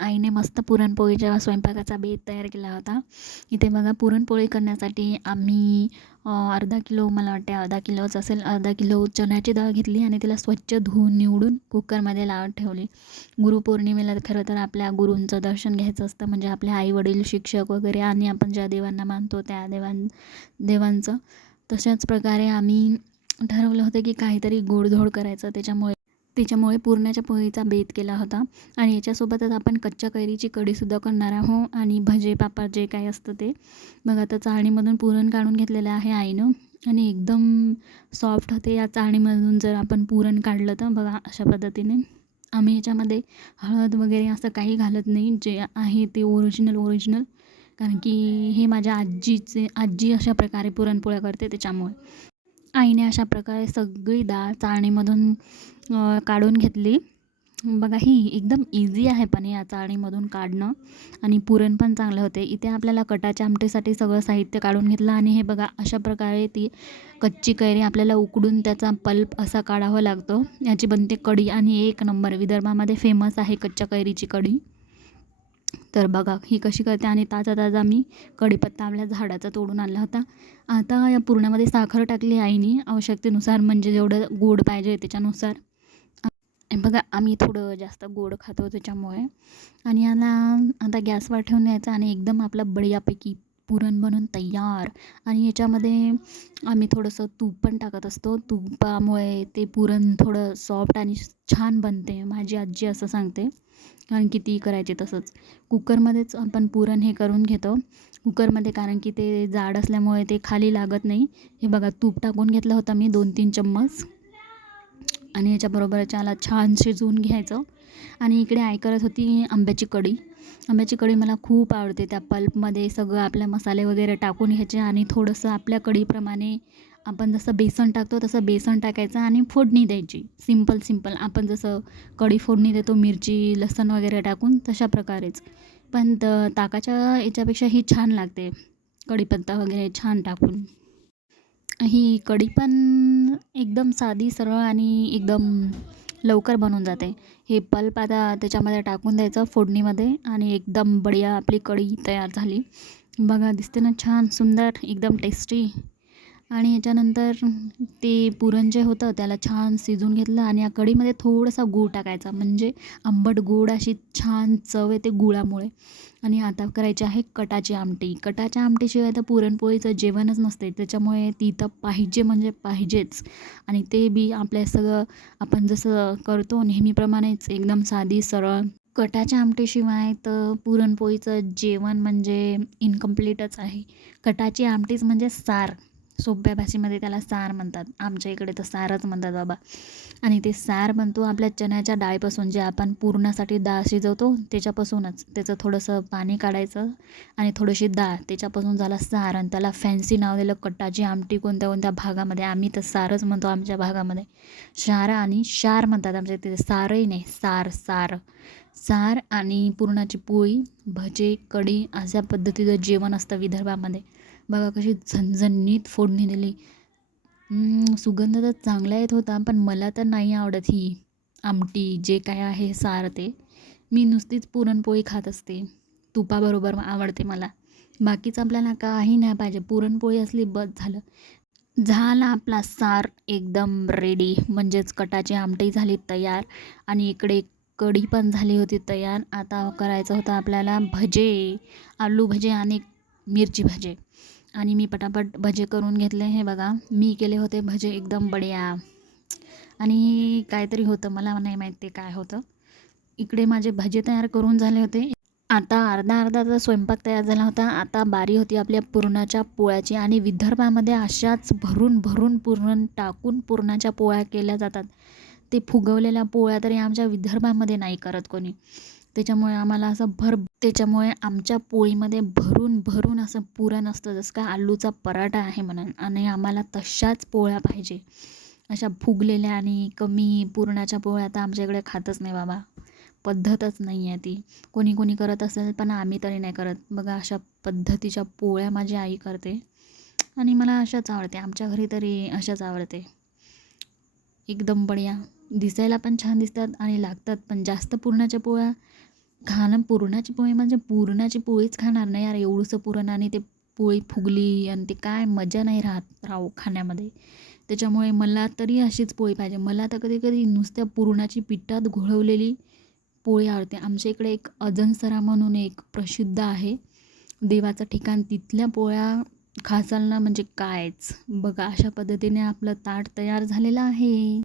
आईने मस्त पुरणपोळीच्या स्वयंपाकाचा बेत तयार केला होता. इथे बघा पुरणपोळी करण्यासाठी आम्ही अर्धा किलो मला वाटते अर्धा किलोच असेल अर्धा किलो चण्याची डाळ घेतली आणि तिला स्वच्छ धुवून निवडून कुकरमध्ये लावत ठेवली. गुरुपौर्णिमेला खरं तर आपल्या गुरूंचं दर्शन घ्यायचं असतं म्हणजे आपले आईवडील शिक्षक वगैरे आणि आपण ज्या देवांना मानतो त्या देवां देवांचं. तशाच प्रकारे आम्ही ठरवलं होतं की काहीतरी गोडधोड करायचं त्याच्यामुळे त्याच्यामुळे पुरणाच्या पोळीचा बेत केला होता. आणि याच्यासोबतच आपण कच्च्या कैरीची कढीसुद्धा करणार आहोत. आणि भजे पापड जे काय असतं ते. मग आता चाळणीमधून पुरण काढून घेतलेलं आहे आईनं. आणि एकदम सॉफ्ट होते या चाळणीमधून जर आपण पुरण काढलं तर. बघा अशा पद्धतीने. आम्ही याच्यामध्ये हळद वगैरे असं काही घालत नाही. जे आहे ते ओरिजिनल ओरिजिनल कारण की हे माझ्या आजीचे आजी अशा प्रकारे पुरणपोळ्या करते त्याच्यामुळे. आईने अशा प्रकारे सगळी डाळ चाळणीमधून काढून घेतली. बघा ही एकदम इझी आहे पण या चाळणीमधून काढणं. आणि पुरण पण चांगलं होते. इथे आपल्याला कटाच्या आमटीसाठी सगळं साहित्य काढून घेतलं आणि हे बघा अशा प्रकारे ती कच्ची कैरी आपल्याला उकडून त्याचा पल्प असा काढावा लागतो. याची बनते कढी आणि एक नंबर विदर्भामध्ये फेमस आहे कच्च्या कैरीची कढी. तर बघा ही कशी करते आणि ताजा ताजा मी कढीपत्ता आपल्या झाडाचा तोडून आणला होता. आता या पुरणामध्ये साखर टाकली आईने. आवश्यकतेनुसार म्हणजे जेवढं गोड पाहिजे त्याच्यानुसार. बघा आम्ही थोडं जास्त गोड खातो त्याच्यामुळे. आणि याला आता गॅसवर ठेवून यायचा आणि एकदम आपला बढियापैकी पुरण बनून तयार. आणि याच्यामध्ये आम्ही थोडंसं तूप पण टाकत असतो. तुपामुळे ते पुरण थोडं सॉफ्ट आणि छान बनते माझी आजी असं सांगते. कारण की ती करायची तसंच. कुकरमध्येच आपण पुरण हे करून घेतो. कुकरमध्ये कारण की ते जाड असल्यामुळे ते खाली लागत नाही. हे बघा तूप टाकून घेतलं होतं मी दोन तीन चम्मच. आणि याच्याबरोबर त्याला छान शिजवून घ्यायचं. आणि इकडे आय करत होती आंब्याची कढी. आंब्याची कढी मला खूप आवडते. त्या पल्पमध्ये सगळं आपले मसाले वगैरे टाकून घ्यायचे आणि थोडंसं आपल्या कढीप्रमाणे आपण जसं बेसन टाकतो तसं बेसन टाकायचं आणि फोडणी द्यायची. सिंपल सिंपल आपण जसं कढी फोडणी देतो मिरची लसण वगैरे टाकून तशा प्रकारेच. पण त ताकाच्या याच्यापेक्षा ही छान लागते. कढीपत्ता वगैरे छान टाकून. ही कढी पण एकदम साधी सरळ आणि एकदम लवकर बनून जाते. हे पल्प आता त्याच्यामध्ये टाकून द्यायचं फोडणीमध्ये आणि एकदम बढिया आपली कढी तयार झाली. बघा दिसते ना छान सुंदर एकदम टेस्टी आणि याच्यानंतर ते पुरण जे होतं त्याला छान शिजून घेतलं आणि या कढीमध्ये थोडासा गूळ टाकायचा. म्हणजे आंबट गोड अशी छान चव येते गुळामुळे. आणि आता करायची आहे कटाची आमटी. कटाच्या आमटीशिवाय तर पुरणपोळीचं जेवणच नसते. त्याच्यामुळे ती तर पाहिजे म्हणजे पाहिजेच. आणि ते बी आपल्या सगळं आपण जसं करतो नेहमीप्रमाणेच एकदम साधी सरळ. कटाच्या आमटीशिवाय तर पुरणपोळीचं जेवण म्हणजे इनकम्प्लीटच आहे. कटाची आमटीच म्हणजे सार. सोप्या भाषेमध्ये त्याला सार म्हणतात. आमच्या इकडे तर सारच म्हणतात बाबा. आणि ते सार बनतो आपल्या चण्याच्या डाळीपासून जे आपण पुरणासाठी डाळ शिजवतो त्याच्यापासूनच. त्याचं थोडंसं पाणी काढायचं आणि थोडीशी डाळ. त्याच्यापासून झाला सार आणि त्याला फॅन्सी नाव दिलं कट्टाची आमटी कोणत्या कोणत्या भागामध्ये. आम्ही तर सारच म्हणतो आमच्या भागामध्ये. शार आणि शार म्हणतात आमच्या इथे. सारही नाही सार सार. सार आणि पुरणाची पोळी भजे कढी अशा पद्धतीचं जेवण असतं विदर्भामध्ये. बघा कशी झणझणीत फोडणी दिली. सुगंध तर चांगला येत होता पण मला तर नाही आवडत ही आमटी जे काय आहे सार ते. मी नुसतीच पुरणपोळी खात असते. तुपाबरोबर आवडते मला. बाकीचं आपल्याला काही नाही पाहिजे. पुरणपोळी असली बस झालं. झाला आपला सार एकदम रेडी म्हणजेच कटाची आमटी झाली तयार आणि इकडे कढी पण झाली होती तयार. आता करायचं होतं आपल्याला भजे आलू भजे आणि मिरची भजे. आणि मी पटापट भजे करून घेतले. हे बघा मी केले होते भजे एकदम बढिया. आणि काहीतरी होतं मला नाही माहीत ते काय होतं. इकडे माझे भजे तयार करून झाले होते. आता अर्धा अर्धाचा स्वयंपाक तयार झाला होता आता बारी होती आपल्या पुरणाच्या पोळ्याची आणि विदर्भामध्ये अशाच भरून भरून पुरण टाकून पुरणाच्या पोळ्या केल्या जातात. ते फुगवलेल्या पोळ्या तरी आमच्या विदर्भामध्ये नाही करत कोणी. त्याच्यामुळे आम्हाला असं भर त्याच्यामुळे आमच्या पोळीमध्ये भरून भरून असं पुरण असतं जसं का आलूचा पराठा आहे म्हणून आणि आम्हाला तशाच पोळ्या पाहिजे. अशा फुगलेल्या आणि कमी पुरणाच्या पोळ्या तर आमच्या इकडे खातच नाही बाबा. पद्धतच नाही आहे ती. कोणी कोणी करत असेल पण आम्ही तरी नाही करत. बघा अशा पद्धतीच्या पोळ्या माझी आई करते. आणि मला अशाच आवडते. आमच्या घरी तरी अशाच आवडते. एकदम बढिया. दिसायला पण छान दिसतात आणि लागतात पण जास्त पुरणाच्या पोळ्या खाणं पुरणाची पोळी म्हणजे पुरणाची पोळीच खाणार नाही यार. एवढंसं पुरण आणि ते पोळी फुगली आणि ते काय मजा नाही राहत राव खाण्यामध्ये. त्याच्यामुळे मला तरी अशीच पोळी पाहिजे. मला तर कधी कधी नुसत्या पुरणाची पिठात घोळवलेली पोळी आवडते. आमच्या इकडे एक अजनसरा म्हणून एक प्रसिद्ध आहे. देवाचं ठिकाण तिथल्या पोळ्या खासाल ना म्हणजे कायच. बघा अशा पद्धतीने आपलं ताट तयार झालेलं आहे.